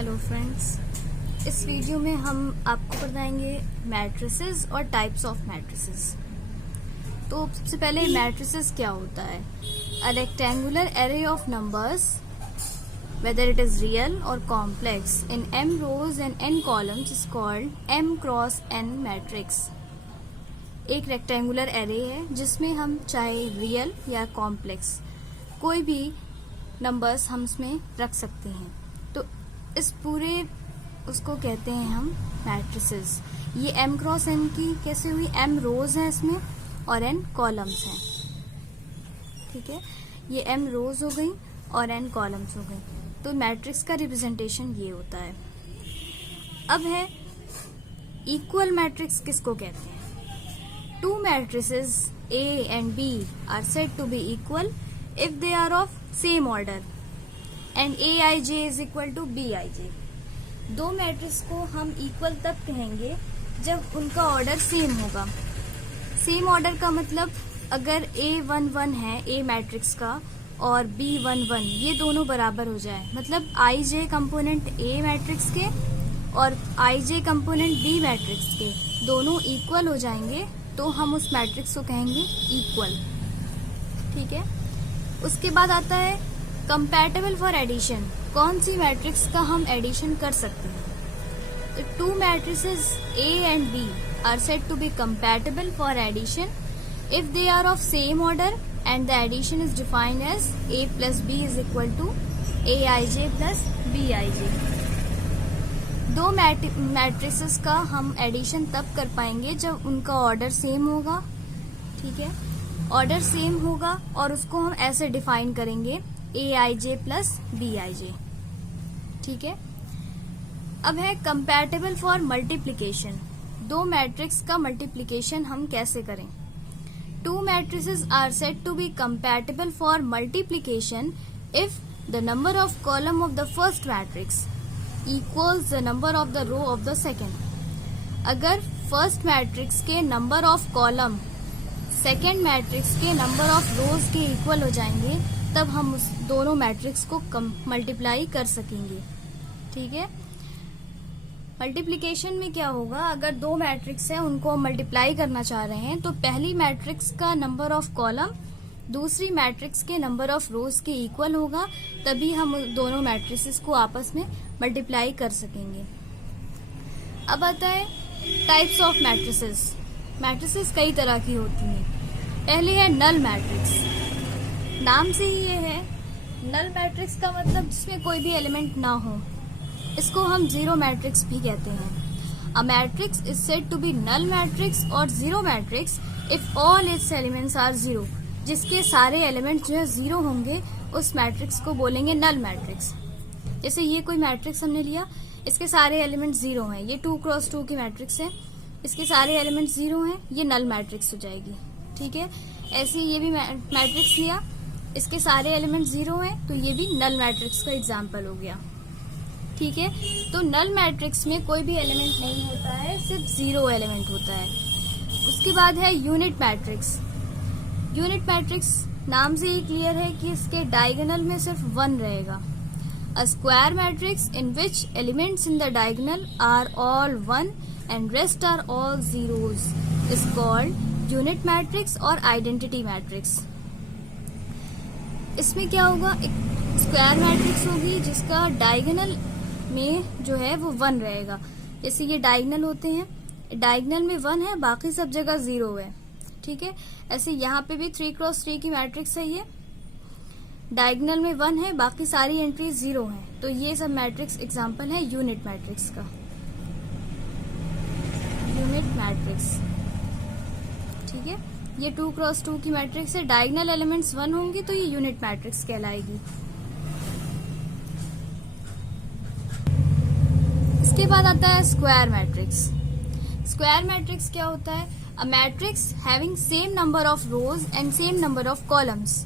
Hello friends, इस video में हम आपको बताएंगे मैट्रिसेस और टाइप्स ऑफ मैट्रिसेस। तो सबसे पहले मैट्रिसेस क्या होता है? A rectangular array of numbers whether it is real or complex in m rows and n columns is called m cross n matrix। एक रेक्टेंगुलर एरे है जिसमें हम चाहे रियल या कॉम्प्लेक्स कोई भी नंबर्स हम इसमें रख सकते हैं। तो इस पूरे उसको कहते हैं हम मैट्रिसेस। ये m क्रॉस n की कैसे हुई? m रोज हैं इसमें और n कॉलम्स हैं। ठीक है, ये m रोज हो गई और n कॉलम्स हो गई। तो मैट्रिक्स का रिप्रेजेंटेशन ये होता है। अब है इक्वल मैट्रिक्स किसको कहते हैं? To matrices A and B are said to be equal if they are of same order and Aij is equal to Bij। दो मैट्रिक्स को हम इक्वल तब कहेंगे जब उनका ऑर्डर सेम होगा। सेम ऑर्डर का मतलब अगर A11 है A मैट्रिक्स का और B11 ये दोनों बराबर हो जाए, मतलब Ij कंपोनेंट A मैट्रिक्स के और Ij कंपोनेंट B मैट्रिक्स के दोनों इक्वल हो जाएंगे तो हम उस मैट्रिक्स को कहेंगे इक्वल। ठीक है, उसके बाद आता है कंपैटिबल फॉर एडिशन। कौन सी मैट्रिक्स का हम एडिशन कर सकते हैं? तो two matrices A and B are said to be compatible for addition if they are of same order and the addition is defined as A plus B is equal to Aij plus Bij। दो matrices का हम addition तब कर पाएंगे जब उनका order same होगा। ठीक है, ऑर्डर सेम होगा और उसको हम ऐसे डिफाइन करेंगे Aij प्लस Bij। ठीक है, अब है कंपैटिबल फॉर मल्टीप्लिकेशन। दो मैट्रिक्स का मल्टीप्लिकेशन हम कैसे करें? Two matrices are said to be compatible for multiplication if the number of column of the first matrix equals the number of the row of the second। अगर first matrix के number of column second matrix के number of रोज के equal हो जाएंगे तब हम उस दोनों मैट्रिक्स को मल्टीप्लाई कर सकेंगे। ठीक है, मल्टीप्लिकेशन में क्या होगा? अगर दो मैट्रिक्स है उनको मल्टीप्लाई करना चाह रहे हैं तो पहली मैट्रिक्स का नंबर ऑफ कॉलम दूसरी मैट्रिक्स के नंबर ऑफ रोज के इक्वल होगा, तभी हम दोनों मैट्रिसेस को आपस में मल्टीप्लाई कर सकेंगे। अब आता है टाइप्स ऑफ मैट्रिसेस। मैट्रिसेस कई तरह की होती हैं। पहली है नल मैट्रिक्स। नाम से ही ये है, नल मैट्रिक्स का मतलब जिसमें कोई भी एलिमेंट ना हो, इसको हम जीरो मैट्रिक्स भी कहते हैं। A matrix is said to be null matrix और zero matrix if all its elements are zero. जिसके सारे एलिमेंट्स जो है जीरो होंगे उस मैट्रिक्स को बोलेंगे नल मैट्रिक्स। जैसे ये कोई मैट्रिक्स हमने लिया, इसके सारे एलिमेंट्स जीरो हैं, ये 2x2 की मैट्रिक्स है, इसके सारे एलिमेंट्स जीरो हैं, ये नल मैट्रिक्स हो जाएगी। ठीक है, ऐसे ये भी मैट्रिक्स लिया, इसके सारे एलिमेंट्स जीरो हैं तो ये भी नल मैट्रिक्स का एग्जाम्पल हो गया। ठीक है, तो नल मैट्रिक्स में कोई भी एलिमेंट नहीं होता है, सिर्फ जीरो एलिमेंट होता है। उसके बाद है यूनिट मैट्रिक्स। यूनिट मैट्रिक्स नाम से ही क्लियर है कि इसके डायगोनल में सिर्फ 1 रहेगा। A square matrix in which elements in the diagonal are all 1 and rest are all zeros is called unit matrix और आइडेंटिटी मैट्रिक्स। इसमें क्या होगा? एक स्क्वायर मैट्रिक्स होगी जिसका डायगोनल में जो है वो 1 रहेगा। जैसे ये डायगोनल होते हैं, डायगोनल में 1 है, बाकी सब जगह 0 है। ठीक है, ऐसे यहाँ पे भी 3x3 की मैट्रिक्स है, ये डायगोनल में 1 है, बाकी सारी एंट्रीज 0 हैं। तो ये सब मैट्रिक्स एग्जांपल है यूनिट मैट्रिक्स का। यूनिट मैट्रिक्स, ठीक है, ये 2x2 की मैट्रिक्स है, डायगोनल एलिमेंट्स 1 होंगे तो ये यूनिट मैट्रिक्स कहलाएगी। इसके बाद आता है स्क्वायर मैट्रिक्स। स्क्वायर मैट्रिक्स क्या होता है? A matrix having same number of rose and same number of columns.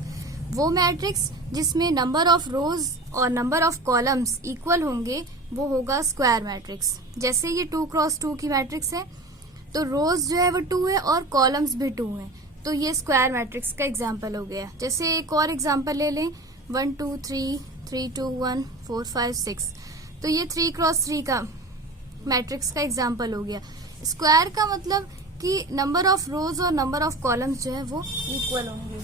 वो मैट्रिक्स जिसमें नंबर ऑफ रोज और नंबर ऑफ कॉलम्स इक्वल होंगे वो होगा स्क्वायर मैट्रिक्स। जैसे ये 2x2 की मैट्रिक्स है तो रोज जो है वो 2 है और कॉलम्स भी 2 हैं, तो ये स्क्वायर मैट्रिक्स का एग्जाम्पल हो गया। जैसे एक और एग्जाम्पल ले लें, 1 2 3 3 2 1 4 5 6। तो ये 3x3 का मैट्रिक्स का एग्जाम्पल हो गया। स्क्वायर का मतलब कि नंबर ऑफ रोज और नंबर ऑफ कॉलम्स जो है वो इक्वल होंगे।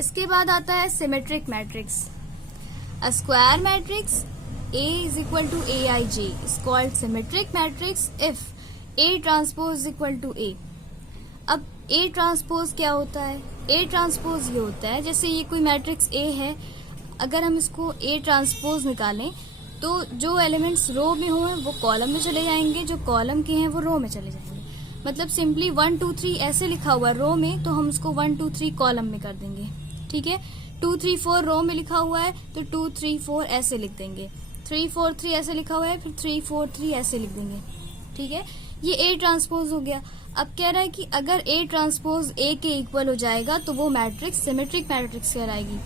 इसके बाद आता है symmetric matrix. A square matrix A is equal to Aij is called symmetric matrix if A transpose is equal to A। अब A ट्रांसपोज क्या होता है? A ट्रांसपोज ये होता है, जैसे ये कोई मैट्रिक्स A है, अगर हम इसको A ट्रांसपोज निकालें तो जो एलिमेंट्स रो में हों वो कॉलम में चले जाएंगे, जो कॉलम के हैं वो रो में चले जाएंगे। मतलब सिंपली 1 2 3 ऐसे लिखा हुआ रो में, तो हम उसको 1 2 3 कॉलम में कर देंगे। ठीक है, 2 3 4 रो में लिखा हुआ है तो 2 3 4 ऐसे लिख देंगे, 3 4 3 ऐसे लिखा हुआ है फिर 3 4 3 ऐसे लिख देंगे। ठीक है, ये A ट्रांसपोज हो गया। अब कह रहा है कि अगर A ट्रांसपोज A के इक्वल हो जाएगा तो वो मैट्रिक्स सिमेट्रिक मैट्रिक्स कहलाएगी।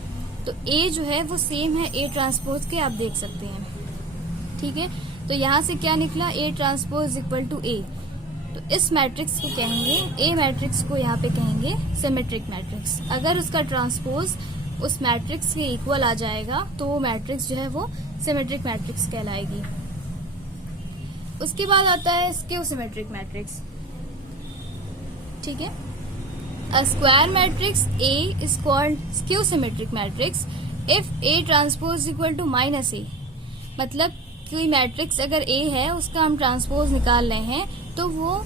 तो A जो है वो सेम है A ट्रांसपोज के, आप देख सकते हैं। ठीक है, तो यहाँ से क्या निकला? A transpose equal to A। तो इस मैट्रिक्स को कहेंगे, A मैट्रिक्स को यहाँ पे कहेंगे सिमेट्रिक मैट्रिक्स। अगर उसका ट्रांसपोज उस मैट्रिक्स के इक्वल आ जाएगा तो वो मैट्रिक्स जो है वो सिमेट्रिक मैट्रिक्स कहलाएगी। उसके बाद आता है स्क्यू सिमेट्रिक मैट्रिक्स। ठीक है, a square matrix A is called skew symmetric matrix if A transpose equal to -A। मतलब कोई मैट्रिक्स अगर A है उसका हम ट्रांसपोज निकाल रहे हैं तो वो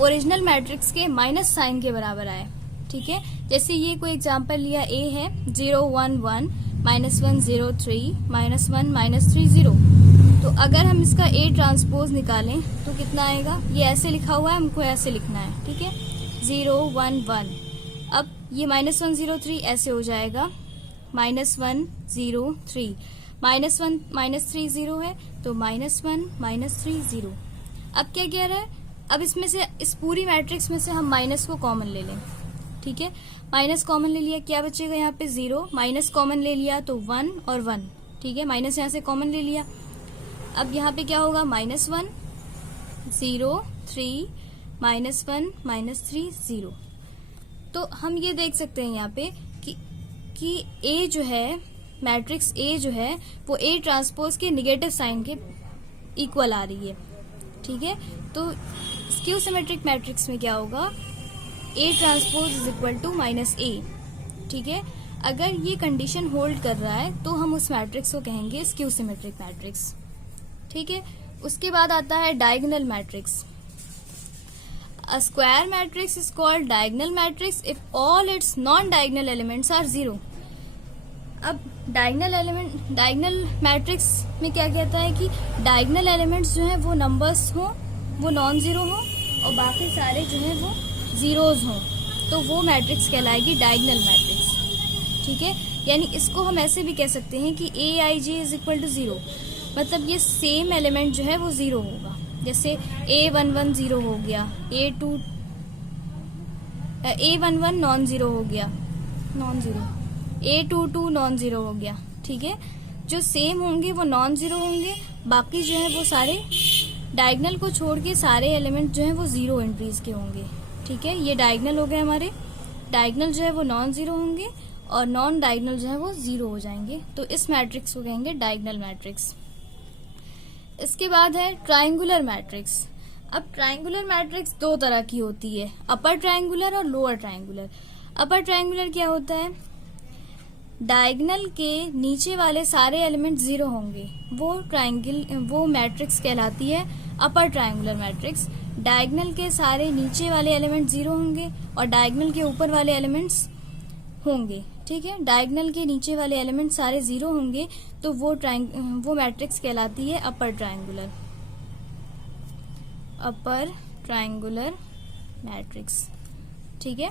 ओरिजिनल मैट्रिक्स के माइनस साइन के बराबर आए। ठीक है, जैसे ये कोई एग्जांपल लिया A है 0 1 1 -1 0 3 -1 -3 0। तो अगर हम इसका A ट्रांसपोज निकालें तो कितना आएगा? ये ऐसे लिखा हुआ है, हमको ऐसे लिखना है। ठीक है, 0 1 1। अब ये -1 0 3 ऐसे हो जाएगा, -1 0 3 -1 -3 0 है तो -1 -3 0। अब क्या कह रहा है? अब इसमें से इस पूरी मैट्रिक्स में से हम माइनस को कॉमन ले लें। ठीक है, माइनस कॉमन ले लिया, क्या बचेगा यहाँ पे? 0। माइनस कॉमन ले लिया तो 1 और 1। ठीक है, माइनस यहाँ से कॉमन ले लिया। अब यहाँ पे क्या होगा? -1 0 3 -1 -3 0। तो हम ये देख सकते हैं यहाँ पे कि A जो है, मैट्रिक्स A जो है वो A ट्रांसपोज के निगेटिव साइन के इक्वल आ रही है। ठीक है, तो स्क्यू सिमेट्रिक मैट्रिक्स में क्या होगा? A transpose is equal to -A। ठीक है, अगर ये कंडीशन होल्ड कर रहा है तो हम उस मैट्रिक्स को कहेंगे स्क्यू सिमेट्रिक मैट्रिक्स। ठीक है, उसके बाद आता है diagonal matrix. A square matrix is called diagonal matrix if all its non diagonal elements are 0। अब डायगोनल मैट्रिक्स में क्या कहता है कि डायगोनल एलिमेंट्स जो हैं वो नंबर्स हों, वो नॉन जीरो हों और बाकी सारे जो हैं वो जीरोज हों, तो वो मैट्रिक्स कहलाएगी डायगोनल मैट्रिक्स। ठीक है, यानी इसको हम ऐसे भी कह सकते हैं कि Aij इज इक्वल टू 0। मतलब ये सेम एलिमेंट जो है वो 0 होगा। जैसे A11 0 हो गया, A11 नॉन जीरो हो गया, non zero, A22 non zero हो गया। ठीक है, जो सेम होंगे वो नॉन जीरो होंगे, बाकी जो है वो सारे डायगोनल को छोड़ के सारे एलिमेंट जो है वो 0 एंट्रीज के होंगे। ठीक है, ये डायगोनल हो गए हमारे। डायगोनल जो है वो नॉन जीरो होंगे और नॉन डायगोनल जो है वो 0 हो जाएंगे। तो इस मैट्रिक्स को कहेंगे डायगोनल मैट्रिक्स। इसके बाद है ट्रायंगुलर मैट्रिक्स। अब ट्रायंगुलर मैट्रिक्स दो तरह की होती है, अपर ट्रायंगुलर और लोअर ट्रायंगुलर। अपर ट्रायंगुलर क्या होता है? डायगोनल के नीचे वाले सारे एलिमेंट 0 होंगे, वो मैट्रिक्स कहलाती है अपर ट्रायंगुलर मैट्रिक्स। डायगोनल के सारे नीचे वाले एलिमेंट 0 होंगे और डायगोनल के ऊपर वाले एलिमेंट्स होंगे। ठीक है, डायगोनल के नीचे वाले एलिमेंट सारे 0 होंगे तो वो मैट्रिक्स कहलाती है अपर ट्रायंगुलर मैट्रिक्स। ठीक है,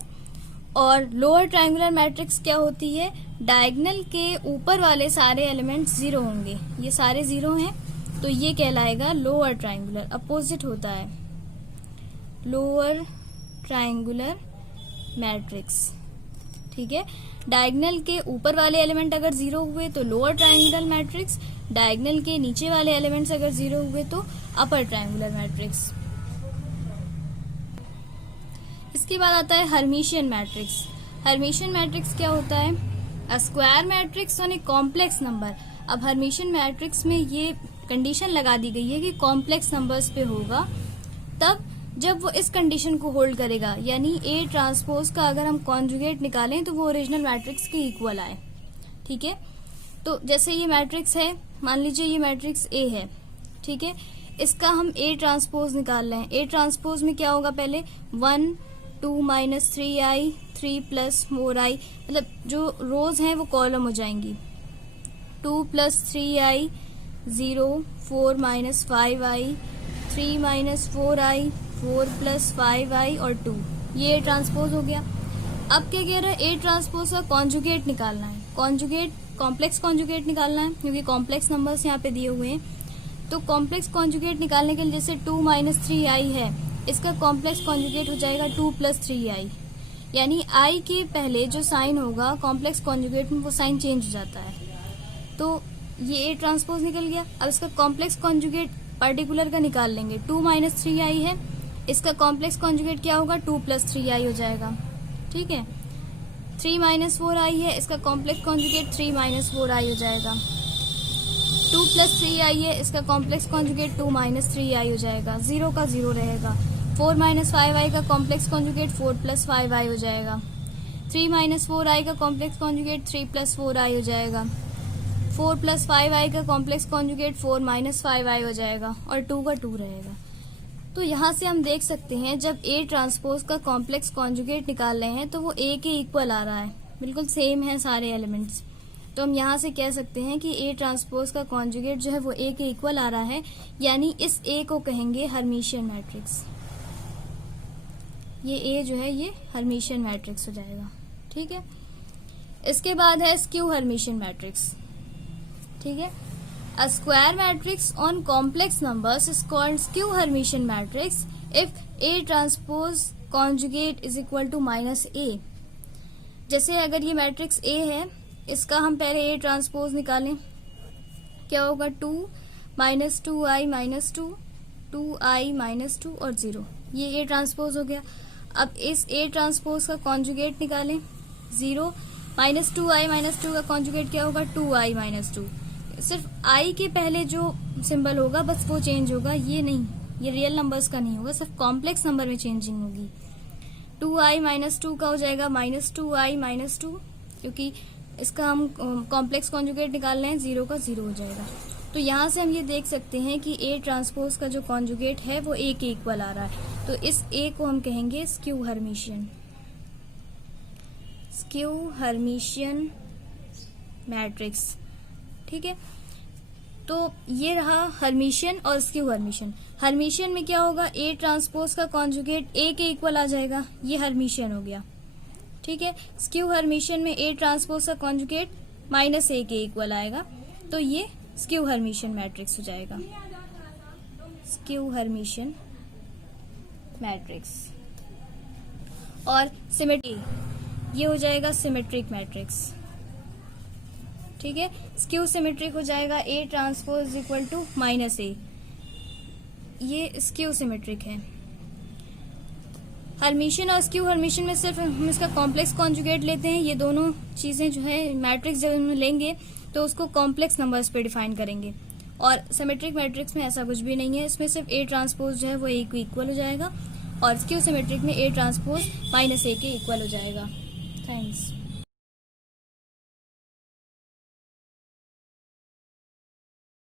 और लोअर ट्रायंगुलर मैट्रिक्स क्या होती है? डायगोनल के ऊपर वाले सारे एलिमेंट्स 0 होंगे, ये सारे 0 हैं तो ये कहलाएगा लोअर ट्रायंगुलर। अपोजिट होता है लोअर ट्रायंगुलर मैट्रिक्स। ठीक है, डायगोनल के ऊपर वाले एलिमेंट अगर 0 हुए तो लोअर ट्रायंगुलर मैट्रिक्स, डायगोनल के नीचे वाले एलिमेंट्स अगर 0 हुए तो अपर ट्रायंगुलर मैट्रिक्स। इसके बाद आता है हर्मिशियन मैट्रिक्स। हर्मिशियन मैट्रिक्स क्या होता है? A square matrix on a complex number अब हर्मिशियन मैट्रिक्स में ये कंडीशन लगा दी गई है कि कॉम्प्लेक्स नंबर्स पे होगा तब जब वो इस कंडीशन को होल्ड करेगा, यानी ए ट्रांसपोज का अगर हम कॉन्जुगेट निकालें तो वो ओरिजिनल मैट्रिक्स के इक्वल आए। ठीक है, तो जैसे ये मैट्रिक्स है, मान लीजिए ये मैट्रिक्स ए है, ठीक है, इसका हम ए ट्रांसपोज निकाल रहे हैं। ए ट्रांसपोज में क्या होगा, पहले 1 2 माइनस 3i 3 प्लस 4i, मतलब जो रोज हैं वो कॉलम हो जाएंगी। 2 plus 3i 0 4 minus 5i 3 minus 4i 4 plus 5i और 2, ये ए ट्रांसपोज हो गया। अब क्या कह रहा है, ए ट्रांसपोज का कॉन्जुगेट निकालना है, कॉन्जुगेट कॉम्प्लेक्स कॉन्जुगेट निकालना है, क्योंकि कॉम्प्लेक्स नंबर्स यहाँ पे दिए हुए हैं। तो कॉम्प्लेक्स कॉन्जुगेट निकालने के लिए जैसे 2 माइनस 3i है, इसका कॉम्प्लेक्स कॉन्जुगेट हो जाएगा 2 प्लस 3i, यानी i के पहले जो साइन होगा कॉम्प्लेक्स कॉन्जुगेट में वो साइन चेंज हो जाता है। तो ये ए ट्रांसपोज निकल गया। अब इसका कॉम्प्लेक्स कॉन्जुगेट पर्टिकुलर का निकाल लेंगे। 2 माइनस 3i है, इसका कॉम्प्लेक्स कॉन्जुगेट क्या होगा, 2 प्लस 3i हो जाएगा। ठीक है, 3 माइनस 4i है, इसका कॉम्प्लेक्स कॉन्जुगेट 3 माइनस 4i हो जाएगा। 2 प्लस 3i है, इसका कॉम्प्लेक्स कॉन्जुगेट 2 माइनस 3i हो जाएगा, 0 का 0 रहेगा। 4 माइनस 5i का कॉम्प्लेक्स कॉन्जुगेट 4 प्लस 5i हो जाएगा। 3 माइनस 4i का कॉम्प्लेक्स कॉन्जुगेट 3 प्लस 4i हो जाएगा। 4 प्लस 5i का कॉम्प्लेक्स कॉन्जुगेट 4 माइनस 5i हो जाएगा और 2 का 2 रहेगा। तो यहाँ से हम देख सकते हैं जब ए ट्रांसपोज का कॉम्प्लेक्स कॉन्जुगेट निकाल रहे हैं तो वो ए के इक्वल आ रहा है, बिल्कुल सेम है सारे एलिमेंट्स। तो हम यहाँ से कह सकते हैं कि ए ट्रांसपोज का कॉन्जुगेट जो है वो ए के इक्वल आ रहा है, यानी इस ए को कहेंगे हर्मिशियन मैट्रिक्स। ये ए जो है ये हर्मिशियन मैट्रिक्स हो जाएगा। ठीक है, इसके बाद है स्क्यू हर्मिशियन मैट्रिक्स। ठीक है, a square matrix on complex numbers is called skew Hermitian matrix if A transpose conjugate is equal to minus A। जैसे अगर ये मैट्रिक्स A है, इसका हम पहले A ट्रांसपोज निकालें, क्या होगा, 2 minus 2i minus 2 2i minus 2 और 0, ये A ट्रांसपोज हो गया। अब इस A ट्रांसपोज का कॉन्जुगेट निकालें, 0 माइनस 2i माइनस 2 का कॉन्जुगेट क्या होगा, 2i माइनस 2। सिर्फ i के पहले जो सिंबल होगा बस वो चेंज होगा, ये नहीं, ये रियल नंबर्स का नहीं होगा, सिर्फ कॉम्प्लेक्स नंबर में चेंजिंग होगी। 2i माइनस 2 का हो जाएगा माइनस 2i माइनस 2, क्योंकि इसका हम कॉम्प्लेक्स कॉन्जुगेट निकाल रहे हैं, 0 का 0 हो जाएगा। तो यहाँ से हम ये देख सकते हैं कि ए ट्रांसपोज का जो कॉन्जुगेट है वो ए के इक्वल आ रहा है। तो इस ए को हम कहेंगे skew Hermitian, skew Hermitian matrix. ठीक है, तो ये रहा हर्मिशियन और स्क्यू हर्मिशियन। हर्मिशियन में क्या होगा, ए ट्रांसपोज का कॉन्जुगेट ए के इक्वल आ जाएगा, ये हर्मिशियन हो गया। ठीक है, स्क्यू हर्मिशियन में ए ट्रांसपोज का कॉन्जुगेट माइनस ए के इक्वल आएगा, तो ये स्क्यू हर्मिशियन मैट्रिक्स हो जाएगा, स्क्यू हर्मिशियन मैट्रिक्स। और सिमेट्री, ये हो जाएगा सिमेट्रिक मैट्रिक्स। ठीक है, स्क्यू सिमेट्रिक हो जाएगा A transpose equal to minus A, ये स्क्यू सिमेट्रिक है। हर्मिशियन और स्क्यू हर्मिशियन में सिर्फ हम इसका कॉम्प्लेक्स कॉन्जुगेट लेते हैं, ये दोनों चीजें जो है मैट्रिक्स जब हम लेंगे तो उसको कॉम्प्लेक्स नंबर्स पे डिफाइन करेंगे। और सिमेट्रिक मैट्रिक्स में ऐसा कुछ भी नहीं है, इसमें सिर्फ ए ट्रांसपोज जो है वो ए को इक्वल हो जाएगा और स्क्यू सिमेट्रिक में ए ट्रांसपोज माइनस ए के इक्वल हो जाएगा। थैंक्स।